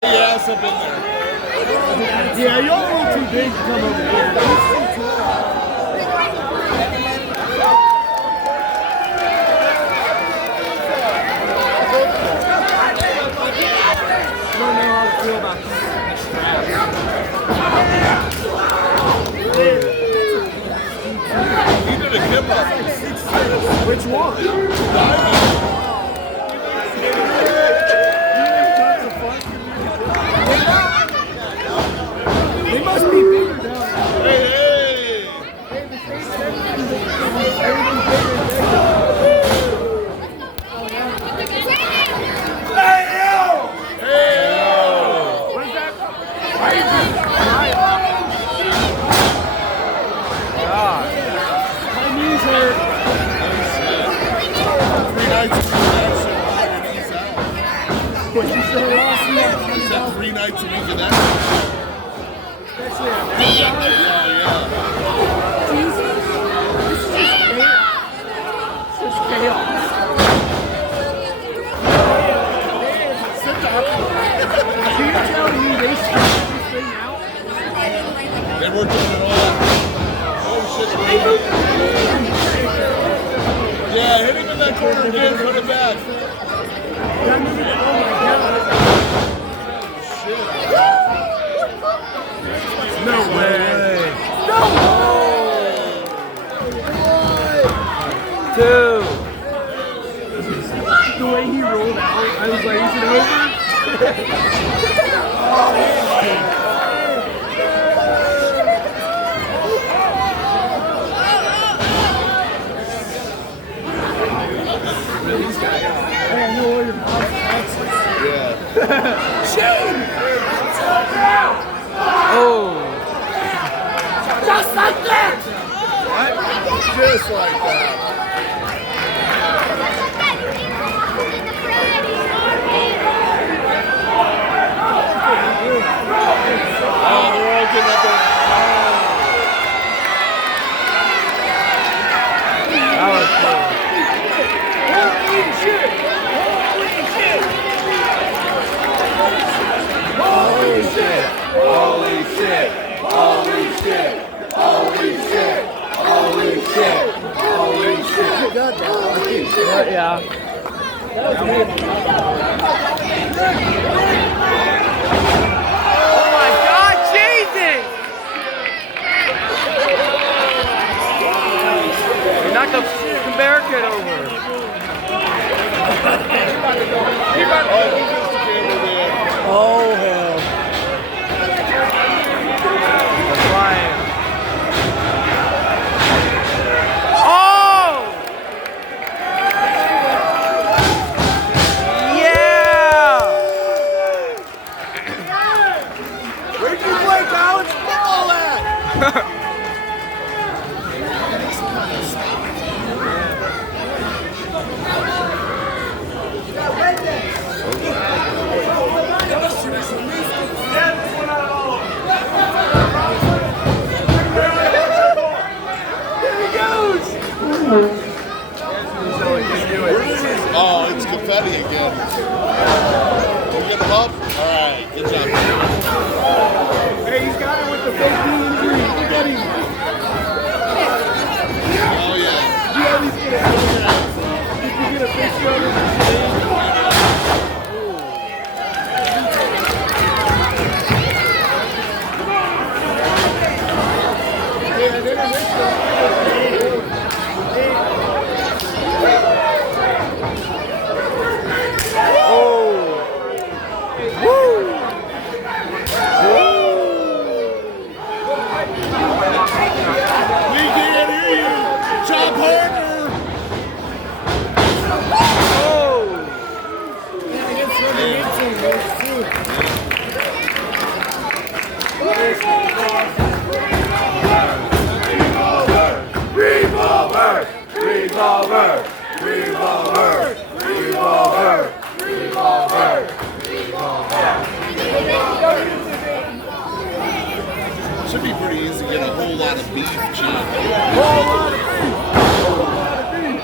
Ass up in there. Yeah, you're a little too big to come over here. I don't know how to feel about He did a kip up. which one? They must be bigger down there. Hey! What is that? My knees hurt. 3 nights a week of that shit. He's out. What you said last night? He said 3 nights a week of that. That's it. Yeah. Jesus. This is just chaos. Sit down. So you're telling me they stretched this thing out? They worked on it all. Oh shit. Yeah, hit him in that corner again, put it back. Oh my God. Shit. No way. No! Two. The way he rolled out, I was like, is it over? These guys. Hey, I know all your mom's accents. Yeah. Shoot! Oh. Just like that! Just like that. Oh, they're all getting up there. That was cool. Holy shit! Holy shit! Holy shit! Holy shit! Holy shit! Holy shit! Yeah. Oh my God, Jesus! You knocked the fucking barricade over. Oh hell. They're flying. Oh! Yeah! Where'd you play college ball at? Oh, it's confetti again. You get him up? Alright, good job. Hey, he's got it with the fake injury. Look at him. Oh yeah. You always get a picture. Did you get a picture of him? Yeah, they don't make We can't hear you. Chop harder. Revolver! Revolver! Revolver! Revolver! Revolver! Should be pretty easy to get a whole lot of beef, Chief. Whole lot of beef! Whole lot of beef!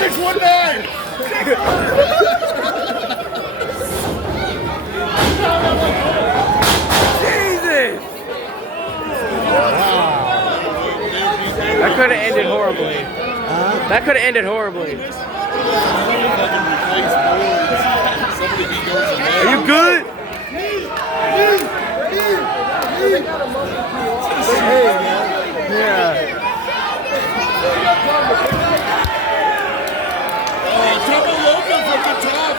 619. Jesus! That could have ended horribly. That could have ended horribly. Are you good? Yeah. Double open from the top.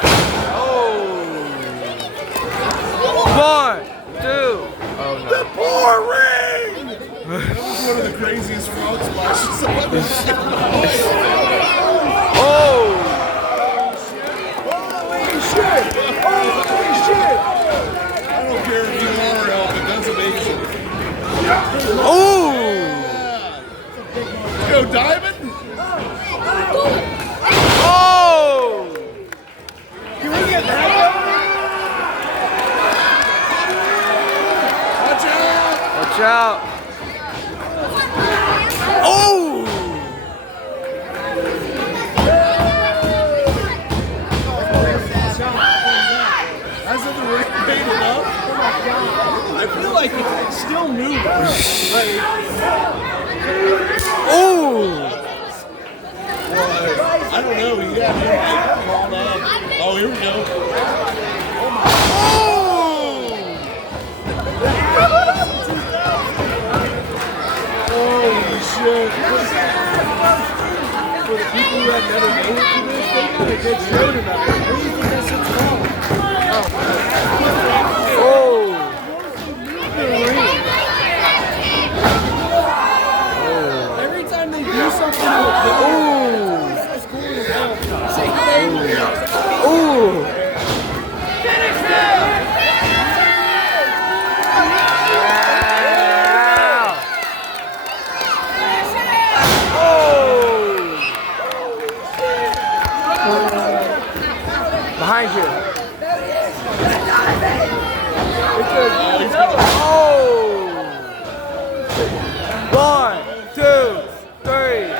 One, two. Oh no. The poor ring. That was one of the craziest frog splashes I've ever seen. Oh! Holy shit! Holy shit! I don't care if you are help, but that's amazing. Oh! Yo, Diamond? Oh! Can we get that? Watch out! Watch out! Oh! Hasn't the ring made it up? I feel like it's still moving. Oh! I don't know. Yeah, called up. Oh, here we go. Holy shit. For the people who have never made it to this, they got a good show tonight. What do you think that shit's called? Oh! Every time they do something with the it's cool as hell. Say thank you. Oh! Behind you. Oh! 1, 2, 3.